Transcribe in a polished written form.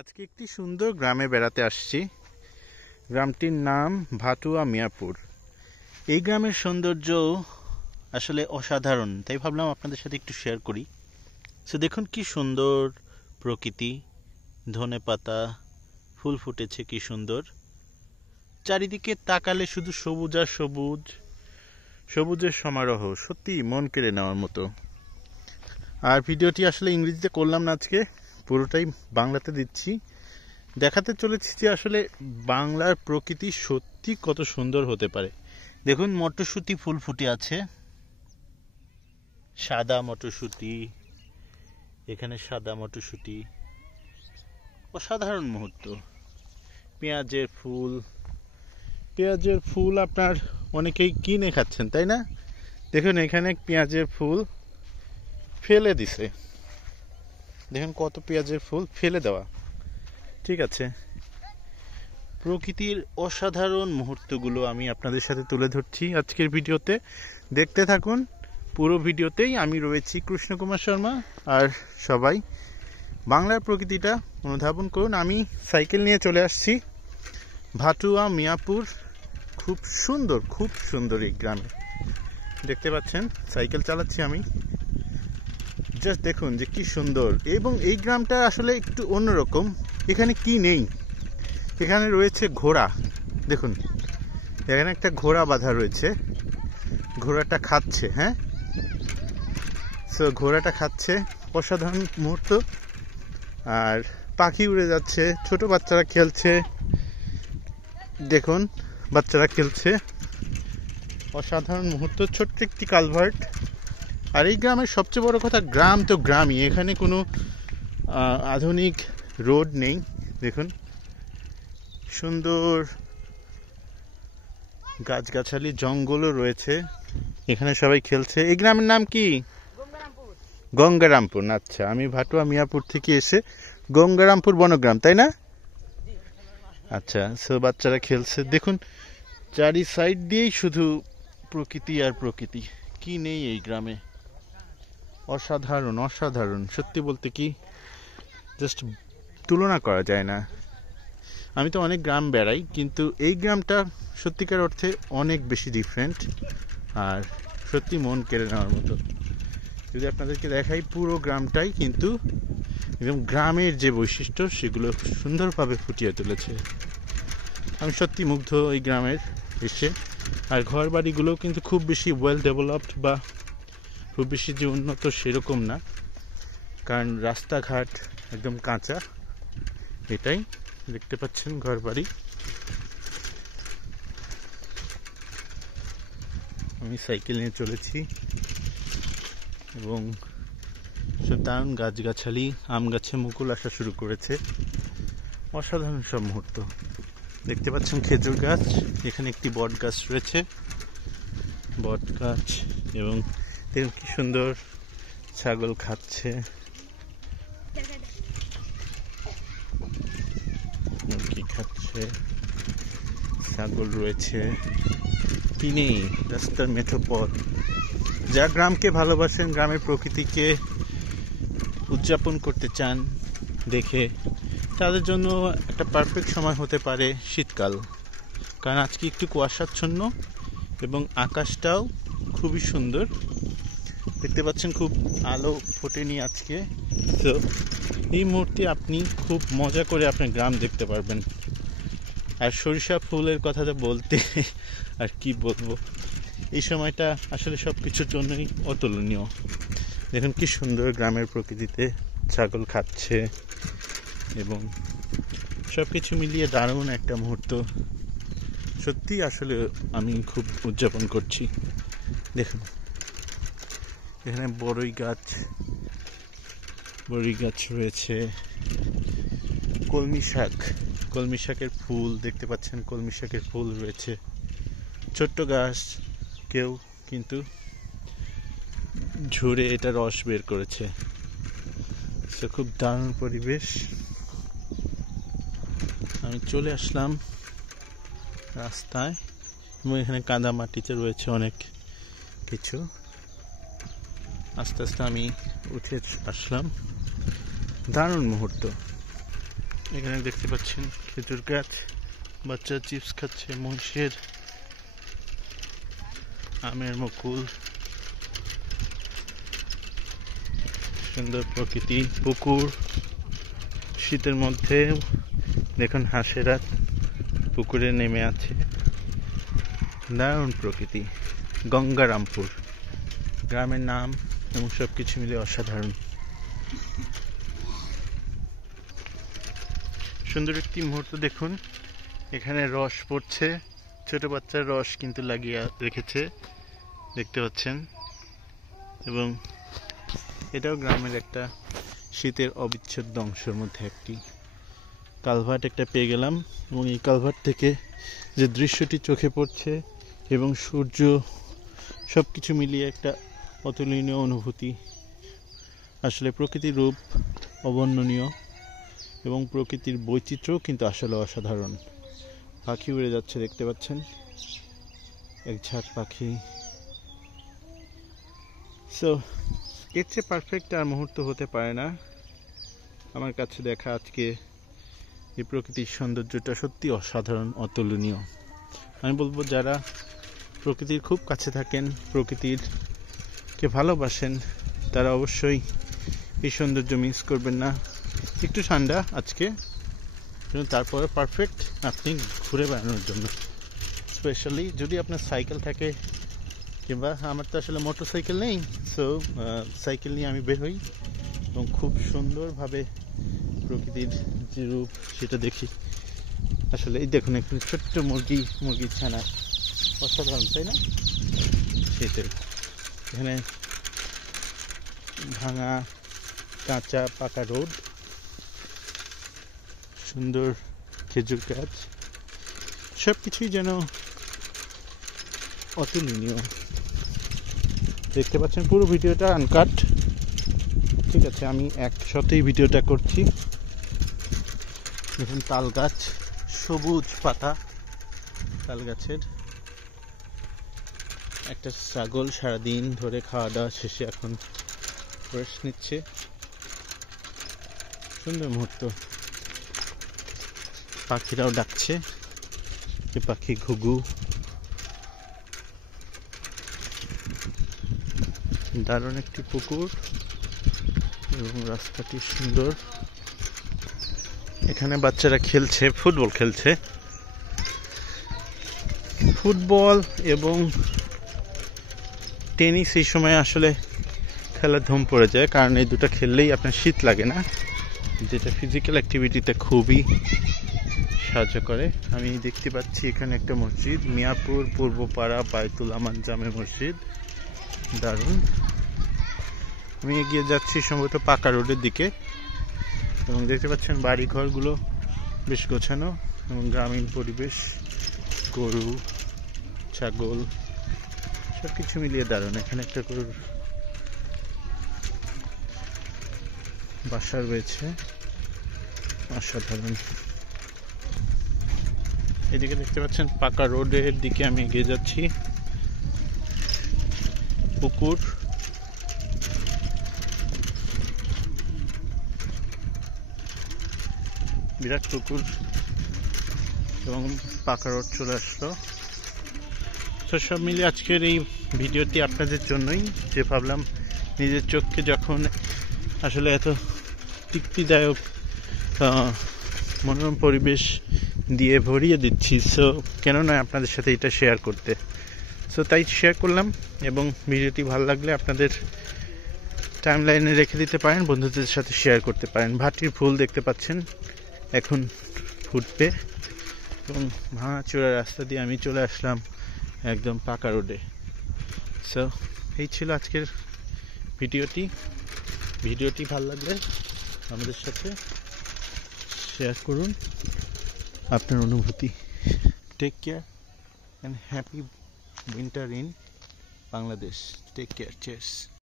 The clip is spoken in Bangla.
আজকে একটি সুন্দর গ্রামে বেড়াতে আসছি। গ্রামটির নাম ভাটুয়া মিয়াপুর। এই গ্রামের সৌন্দর্য আসলে অসাধারণ, তাই ভাবলাম আপনাদের সাথে একটু শেয়ার করি। সো দেখুন কি সুন্দর প্রকৃতি, ধনেপাতা ফুল ফুটেছে কি সুন্দর। চারিদিকে তাকালে শুধু সবুজ আর সবুজ, সবুজের সমারোহ, সত্যি মন কেড়ে নেওয়ার মতো। আর ভিডিওটি আসলে ইংরেজিতে করলাম না, আজকে পুরোটাই বাংলাতে দিচ্ছি। দেখাতে চলেছি যে আসলে বাংলার প্রকৃতি সত্যি কত সুন্দর হতে পারে। দেখুন মটরশুঁটি ফুল ফুটে আছে, সাদা মটরশুঁটি, এখানে সাদা মটরশুঁটি, অসাধারণ মুহূর্ত। পেঁয়াজের ফুল, পেঁয়াজের ফুল আপনার অনেকেই কিনে খাচ্ছেন, তাই না? দেখুন এখানে পেঁয়াজের ফুল ফেলে দিছে, দেখুন কত পেঁয়াজের ফুল ফেলে দেওয়া। ঠিক আছে, প্রকৃতির অসাধারণ মুহূর্তগুলো আমি আপনাদের সাথে তুলে ধরছি আজকের ভিডিওতে। দেখতে থাকুন, পুরো ভিডিওতেই আমি রয়েছি কৃষ্ণকুমার শর্মা। আর সবাই বাংলার প্রকৃতিটা অনুধাবন করুন। আমি সাইকেল নিয়ে চলে আসছি ভাটুয়া মিয়াপুর। খুব সুন্দর, খুব সুন্দর এই গ্রামে, দেখতে পাচ্ছেন সাইকেল চালাচ্ছি আমি। জাস্ট দেখুন যে কি সুন্দর, এবং এই গ্রামটা আসলে একটু অন্যরকম। এখানে কি নেই, এখানে রয়েছে ঘোড়া। দেখুন এখানে একটা ঘোড়া বাঁধা রয়েছে, ঘোড়াটা খাচ্ছে। হ্যাঁ, সো ঘোড়াটা খাচ্ছে, অসাধারণ মুহূর্ত। আর পাখি উড়ে যাচ্ছে, ছোট বাচ্চারা খেলছে, দেখুন বাচ্চারা খেলছে, অসাধারণ মুহূর্ত। ছোট্ট একটি কালভার্ট। আর এই গ্রামের সবচেয়ে বড় কথা, গ্রাম তো গ্রামই, এখানে কোনো আধুনিক রোড নেই। দেখুন সুন্দর গাছগাছালি, জঙ্গলও রয়েছে, এখানে সবাই খেলছে। এই গ্রামের নাম কি? গঙ্গারামপুর। আচ্ছা, আমি ভাটুয়া মিয়াপুর থেকে এসে গঙ্গারামপুর বনগ্রাম, তাই না? আচ্ছা, সো বাচ্চারা খেলছে। দেখুন চারি সাইড দিয়েই শুধু প্রকৃতি আর প্রকৃতি, কি নেই এই গ্রামে। অসাধারণ, অসাধারণ, সত্যি বলতে কি জাস্ট তুলনা করা যায় না। আমি তো অনেক গ্রাম বেড়াই, কিন্তু এই গ্রামটা সত্যিকার অর্থে অনেক বেশি ডিফারেন্ট, আর সত্যি মন কেড়ে নেওয়ার মতো। যদি আপনাদেরকে দেখাই পুরো গ্রামটাই কিন্তু এবং গ্রামের যে বৈশিষ্ট্য সেগুলো সুন্দরভাবে ফুটিয়ে তুলেছে। আমি সত্যি মুগ্ধ এই গ্রামের এসে। আর ঘর বাড়িগুলোও কিন্তু খুব বেশি ওয়েল ডেভেলপড বা খুব বেশি যে উন্নত সেরকম না, কারণ রাস্তাঘাট একদম কাঁচা। এটাই দেখতে পাচ্ছেন ঘর বাড়ি। আমি সাইকেল নিয়ে চলেছি এবং সব দারুণ গাছগাছালি, আম গাছে মুকুল আসা শুরু করেছে, অসাধারণ সব মুহূর্ত। দেখতে পাচ্ছেন খেজুর গাছ, এখানে একটি বট গাছ রয়েছে, বট গাছ। এবং দেখুন কি সুন্দর ছাগল খাচ্ছে, মুরগি খাচ্ছে, ছাগল রয়েছে। কি নেই, রাস্তার মেঠো পথ। যা গ্রামকে ভালোবাসেন, গ্রামের প্রকৃতিকে উদযাপন করতে চান দেখে, তাদের জন্য একটা পারফেক্ট সময় হতে পারে শীতকাল। কারণ আজকে একটু কুয়াশাচ্ছন্ন এবং আকাশটাও খুবই সুন্দর। দেখতে পাচ্ছেন খুব আলো ফোটেনি আজকে। তো এই মুহূর্তে আপনি খুব মজা করে আপনার গ্রাম দেখতে পারবেন। আর সরিষা ফুলের কথাটা বলতে আর কি বলবো, এই সময়টা আসলে সব কিছুর জন্যই অতুলনীয়। দেখুন কি সুন্দর গ্রামের প্রকৃতিতে ছাগল খাচ্ছে, এবং সব কিছু মিলিয়ে দারুণ একটা মুহূর্ত। সত্যি আসলে আমি খুব উদযাপন করছি। দেখুন এখানে বড়ই গাছ রয়েছে, কলমি শাকের ফুল দেখতে পাচ্ছেন, কলমি শাকের ফুল রয়েছে, ছোট্ট গাছ, কেউ কিন্তু ঝুড়ে এটা রস বের করেছে। তো খুব দারুণ পরিবেশ। আমি চলে আসলাম রাস্তায়, এবং এখানে কাদা মাটিতে রয়েছে অনেক কিছু। আস্তে আস্তে আমি উঠে আসলাম। দারুণ মুহূর্ত। এখানে দেখতে পাচ্ছেন খেজুর গাছ, বাচ্চা চিপস খাচ্ছে, মহিষের আমের মুকুল, সুন্দর প্রকৃতি, পুকুর। শীতের মধ্যে দেখুন হাঁসেরা পুকুরে নেমে আছে, দারুণ প্রকৃতি। গঙ্গারামপুর গ্রামের নাম এবং সবকিছু মিলে অসাধারণ সুন্দর একটি মুহূর্ত। দেখুন এখানে রস পড়ছে, ছোট বাচ্চার রস কিন্তু লাগিয়ে রেখেছে, দেখতে পাচ্ছেন। এবং এটাও গ্রামের একটা শীতের অবিচ্ছেদ্য অংশের মধ্যে একটি কালভার্ট একটা পেয়ে গেলাম। এবং এই কালভার্ট থেকে যে দৃশ্যটি চোখে পড়ছে এবং সূর্য, সব কিছু মিলিয়ে একটা অতুলনীয় অনুভূতি। আসলে প্রকৃতির রূপ অবর্ণনীয় এবং প্রকৃতির বৈচিত্র্য কিন্তু আসলে অসাধারণ। পাখি উড়ে যাচ্ছে, দেখতে পাচ্ছেন, এক ঝাঁক পাখি। সো এর চেয়ে পারফেক্ট আর মুহূর্ত হতে পারে না আমার কাছে দেখা। আজকে এই প্রকৃতির সৌন্দর্যটা সত্যি অসাধারণ, অতুলনীয়। আমি বলবো যারা প্রকৃতির খুব কাছে থাকেন, প্রকৃতিরকে ভালোবাসেন, তারা অবশ্যই এই সৌন্দর্য মিস করবেন না। একটু ঠান্ডা আজকে, কিন্তু তারপরে পারফেক্ট আপনি ঘুরে বেড়ানোর জন্য। স্পেশালি যদি আপনার সাইকেল থাকে, কিংবা আমার তো আসলে মোটর সাইকেল নেই, সো সাইকেল নিয়ে আমি বের হই এবং খুব সুন্দরভাবে প্রকৃতির যে রূপ সেটা দেখি। আসলে এই দেখুন একটু ছোট্ট মুরগির ছানা, অসাধারণ তাই না? সেটাই। এখানে ভাঙা কাঁচা পাকা রোড, সুন্দর খেজুর গাছ, সব কিছুই যেন অতুলনীয়। দেখতে পাচ্ছেন পুরো ভিডিওটা আনকাট, ঠিক আছে? আমি একসাথেই ভিডিওটা করছি। দেখুন তাল গাছ, সবুজ পাতা তাল গাছের। একটা ছাগল সারাদিন ধরে খাওয়া দাওয়া শেষে এখন রেস্ট নিচ্ছে। সুন্দর মুহূর্ত। পাখিরাও ডাকছে, এ পাখি ঘুঘু। দারুণ একটি পুকুর এবং রাস্তাটি সুন্দর। এখানে বাচ্চারা খেলছে, ফুটবল খেলছে। ফুটবল এবং টেনিস এই সময় আসলে খেলার ধুম পড়ে যায়, কারণ এই দুটো খেললেই আপনার শীত লাগে না, যেটা ফিজিক্যাল অ্যাক্টিভিটিতে খুবই সাহায্য করে। আমি দেখতে পাচ্ছি এখানে একটা মসজিদ, মিয়াপুর পূর্বপাড়া বায়তুল আমান জামে মসজিদ, দারুণ। আমি এগিয়ে যাচ্ছি সম্ভবত পাকা রোডের দিকে এবং দেখতে পাচ্ছেন বাড়ি ঘরগুলো বেশ গোছানো এবং গ্রামীণ পরিবেশ, গরু ছাগল সব কিছু মিলিয়ে দারুণ। এখানে একটা গরুর বাসা রয়েছে, অসাধারণ। এদিকে দেখতে পাচ্ছেন পাকা রোডের দিকে আমি এগিয়ে যাচ্ছি। পুকুর, বিরাট পুকুর এবং পাকা রোড চলে আসলো। তো সব মিলিয়ে আজকের এই ভিডিওটি আপনাদের জন্যই, যে ভাবলাম নিজের চোখকে যখন আসলে এত তৃপ্তিদায়ক মনোরম পরিবেশ দিয়ে ভরিয়ে দিচ্ছি, সো কেন নয় আপনাদের সাথে এটা শেয়ার করতে। সো তাই শেয়ার করলাম। এবং ভিডিওটি ভালো লাগলে আপনাদের টাইম লাইনে রেখে দিতে পারেন, বন্ধুদের সাথে শেয়ার করতে পারেন। ভাটির ফুল দেখতে পাচ্ছেন এখন ফুটবে এবং ভাঙাচোরা রাস্তা দিয়ে আমি চলে আসলাম একদম পাকা রোডে। সো এই ছিল আজকের ভিডিওটি ভালো লাগলে আমাদের সাথে শেয়ার করুন আপনার অনুভূতি। Take care and happy winter in Bangladesh. Take care, cheers.